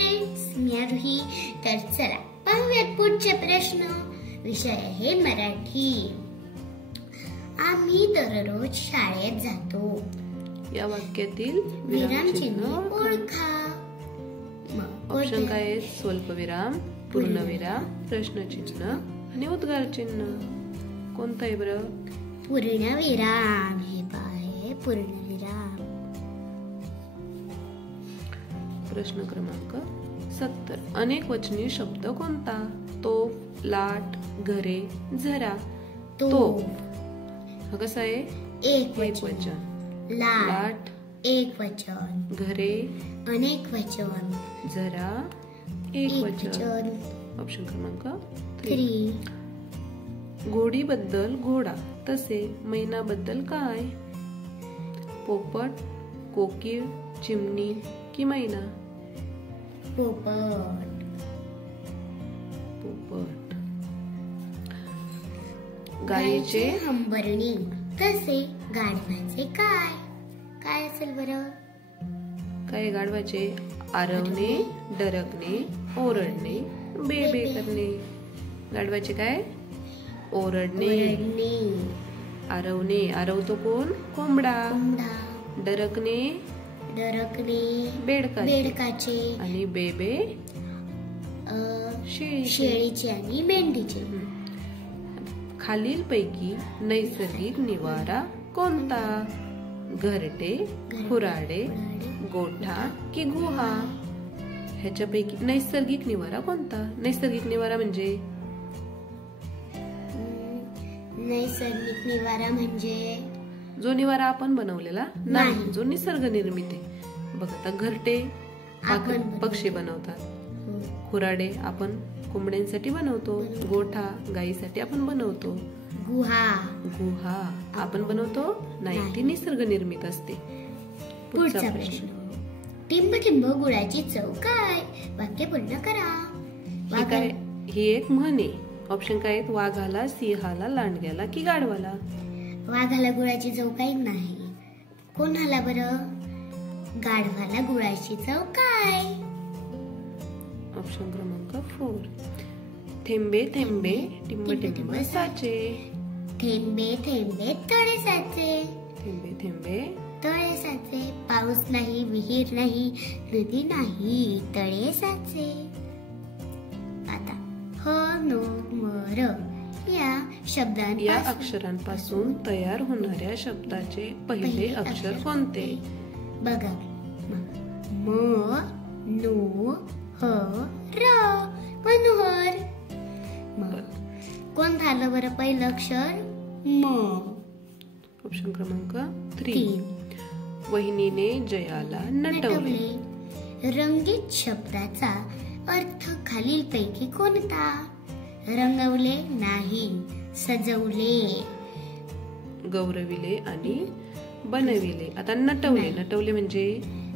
Friends, मी रुही. तर चला पाहूयात पुढचे प्रश्न. विषय आहे मराठी. आम्ही दररोज शाळेत जातो. या वाक्यातील विरामचिन्ह ओळखा. ऑप्शन काय आहेत? स्वल्पविराम, पूर्णविराम, प्रश्नचिन्ह आणि उद्गार चिन्ह. कोणता आहे बरं? पूर्णविराम. हे पाहे पूर्णविराम. प्रश्न क्रमांक 70. अनेक वचनी शब्द कोणता? तोफ, लाट, घरे, झरा. तोफ हा कसा आहे? एक वचन. लाट एक वचन. घरे अनेक वचन. झरा एक वचन. ऑप्शन क्रमांक 3. घोडीबद्दल घोडा, तसे मैनाबद्दल काय? पोपट, कोकीळ, चिमणी की मैना? पोपट. पोपट. गायीचे हंबरणी, तसे गाढवाचे काय? काय असेल बरं? काय गाढवाचे? आरवणे, डरकणे, ओरडणे, बे बे करणे. गाढवाचे काय? ओरडणे. आरवणे, आरवतो कोण? कोंबडा. डरकणे, बेडकाचे. आणि बेबे शेळीचे आणि मेंढीचे. खालीलपैकी नैसर्गिक निवारा कोणता? घरटे, खुराडे, गोठा की गुहा? ह्याच्यापैकी नैसर्गिक निवारा कोणता? नैसर्गिक निवारा म्हणजे जो निवारा आपण बनवलेला नाही, जो निसर्ग निर्मित आहे. बघ आता घरटे पक्षी बनवतात, खुराडे आपण कोंबड्यांसाठी बनवतो, गोठा गायीसाठी आपण बनवतो, गुहा आपण बनवतो नाही, ती निसर्ग निर्मित असते. पुढचा प्रश्न. टिंब टिंब गुळाची चव काय? वाक्य पूर्ण करा. ही एक म्हण आहे. ऑप्शन काय आहेत? वाघाला, सिंहाला, लांडग्याला की गाढवाला? वाघाला गुळाची चव काही नाही. कोणाला बरं? गाढवाला गुळाची चव काय? ऑप्शन क्रमांक 4. थेंबे थेंबे टिंब टिंब साचे. थेंबे थेंबे तळे साचे. थेंबे थेंबे तळे साचे. पाऊस नाही, विहीर नाही, नदी नाही, तळे साचे. आता ह, न, म, र या अक्षरांपासून तयार होणाऱ्या शब्दाचे पहिले अक्षर कोणते? बघा. म, नो, ह, र. मनोहर. कोण झालं बरं पहिलं अक्षर? म. ऑप्शन क्रमांक 3. वहिनीने जयाला नटवले. रंगीत शब्दाचा अर्थ खालीलपैकी कोणता? रंगवले नाही, सजवले. गौरविले आणि बनविले. आता नटवले, नटवले म्हणजे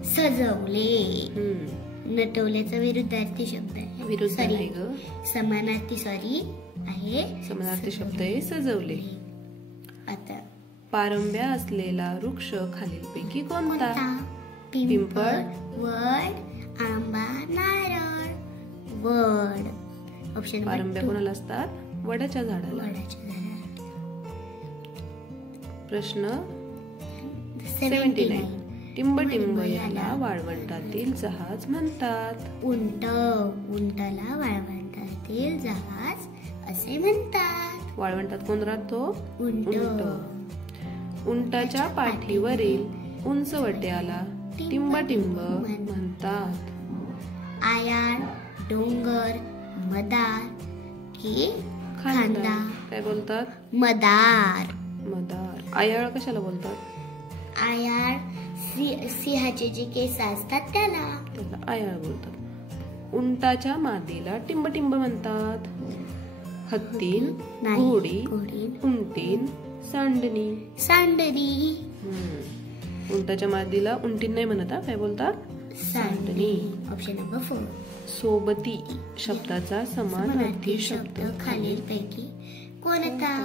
सजवले. नटवल्याचा विरुद्धार्थी शब्द आहे. विरुद्ध नाही ग, समानार्थी आहे. समानार्थी शब्द आहे सजवले. आता पारंब्या असलेला वृक्ष खालीलपैकी कोणता? पिंपळ, वड, आंबा, नारळ. वड. ऑप्शन. पारंब्या कोणाला असतात? वडाच्या झाडाला. प्रश्न 79. टिंब टिंब याला वाळवंटातील जहाज म्हणतात. उंट. उंटाला वाळवंटातील जहाज असे म्हणतात. वाळवंटात कोण राहतो? उंट. उंटाच्या पाठीवरील उंचवट्याला टिंब टिंब म्हणतात. आयाळ, डोंगर, मदार की खांदा? काय बोलतात? मदार. मदार. आयाळ कशाला बोलतात? आयाळ सिंहाचे जे केस असतात त्याला आयाळ बोलतात. उंटाच्या मादीला टिंब टिंब म्हणतात. हत्तीन, घोडी, उंटीन, सांडणी. सांडणी. उंटाच्या मादीला उंटीन नाही म्हणत, काय बोलतात? सांडणी. Option number 4. सोबती शब्दाचा समानार्थी शब्द खालीलपैकी कोणता?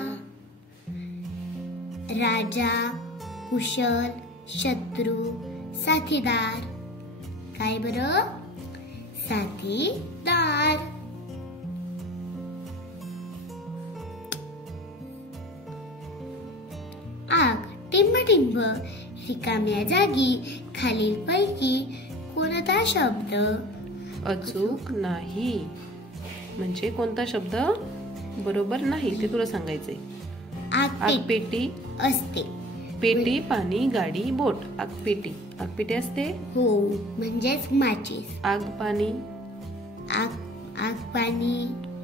राजा, कुशल, शत्रू, साथीदार. काय बरं? साथीदार. आग, टिंब टिंब, रिकाम्या जागी, खालीलपैकी कोणता शब्द अचूक नाही? म्हणजे कोणता शब्द बरोबर नाही ते तुला सांगायचंय. आगपेटी असते. पेटी, पाणी, गाडी, बोट. आगपेटी असते. हो, म्हणजेच माचीस. आग पाणी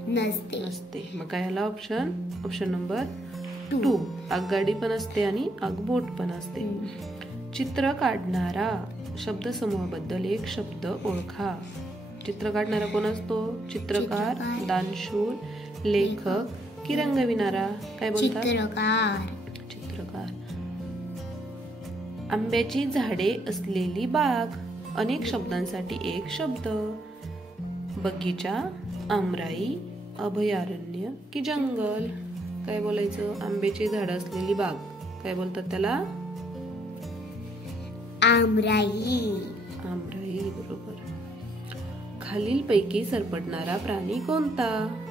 नसते. मग काय आला ऑप्शन नंबर 2. आगगाडी पण असते आणि आगबोट पण असते. चित्र काढणारा शब्दसमूहाबद्दल एक शब्द ओळखा. चित्र काढणारा कोण असतो? चित्रकार, दानशूर, लेखक की रंगविणारा? काय बोलतात? चित्रकार. आंब्याची झाडे असलेली बाग. अनेक शब्दांसाठी एक शब्द. बगीचा, आमराई, अभयारण्य की जंगल? काय बोलायचं? आंब्याची झाड असलेली बाग. काय बोलतात त्याला? आमराई. बरोबर. खालीलपैकी सरपटणारा प्राणी कोणता?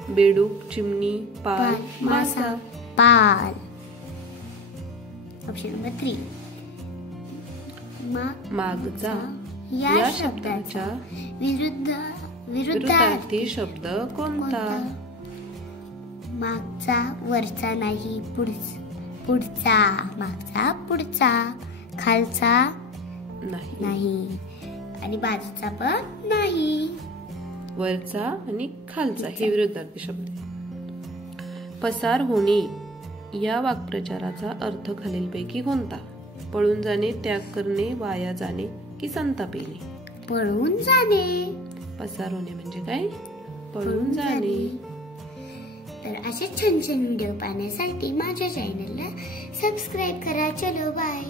बेडूक, चिमणी, पाल, मासा. पाल. Option number 3. मागचा या शब्दाच्या विरुद्धार्थी शब्द कोणता? मागचा, वरचा नाही, पुढचा. मागचा, पुढचा. खालचा नाही आणि बाजूचा पण नाही. वरचा आणि खालचा हे विरुद्धार्थी शब्द. पसार होणे या वाक्प्रचाराचा अर्थ खालीलपैकी कोणता? पळून जाणे, त्याग करणे, वाया जाणे की संताप येणे? पळून जाणे. पसार होणे म्हणजे काय? पळून जाणे. तर असे छान छान व्हिडिओ पाहण्यासाठी माझ्या चॅनलला सबस्क्राईब करा. चलो बाय.